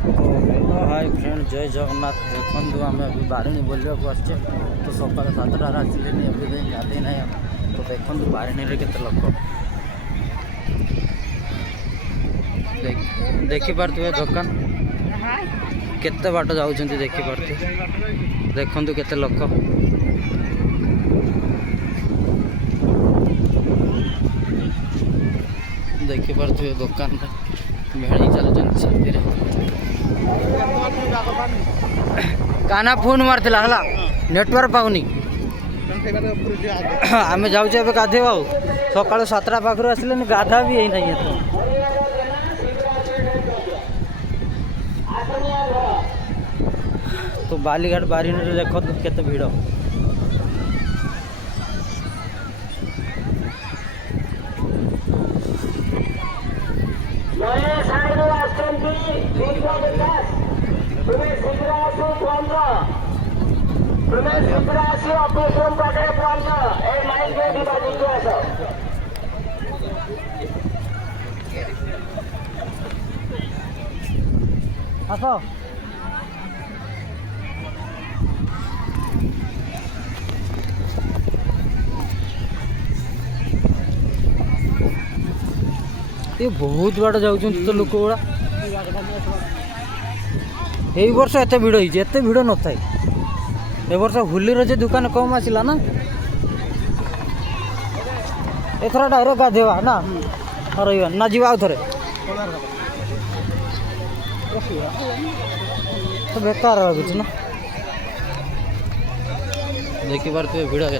Hi friend जय जगन्नाथ देखु आम अभी बारिणी बोलिया आसचे तो सकाल 7टार आसिले अभी गाधे ना तो देखु बारिणी के लोक देखिपे दुकान केते बाट जाऊँ देखिपे देखु केते लोक देखिपे दुकान मेड़ी चलते काना फोन मारला है नेटवर्क पाऊनी आम जाऊे गाधे सका 7टा पाखर आसिले गाधा भी है तो बालीघाट बारिणी देख केते भिड़ आस ये बहुत बाट जाऊँ तो लोक गुड़ा यही वर्ष एत भिड़ एत भिड़ न था ए वर्ष होली रे दुकान कम आसला ना एथर डायरेक्ट गाधेवा ना रहा ना जी आउ थे तो बेकार लगुच ना देखिपे भिड़ के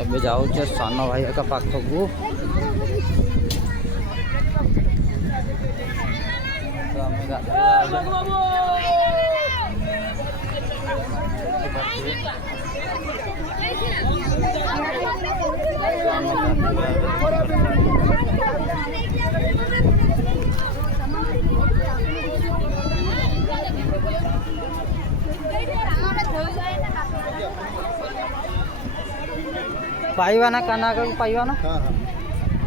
अब जाऊँ सान भाई का पाख को पाइबा ना कान्हा का पाइबा ना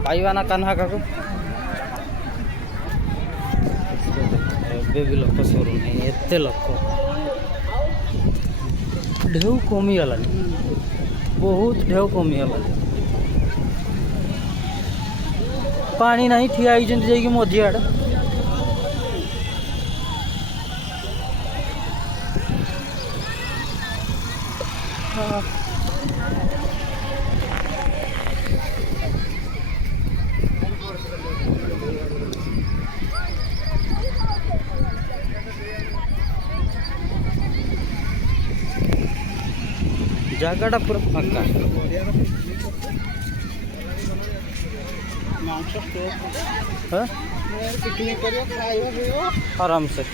पाइबा ना कान्हा का भी लोक सर नहीं एत लोक ढेउ कमीगला बहुत ढेउ कमीगला पानी नहीं ठिया होती मझी आड़े जगटा पूरा फाका आराम से।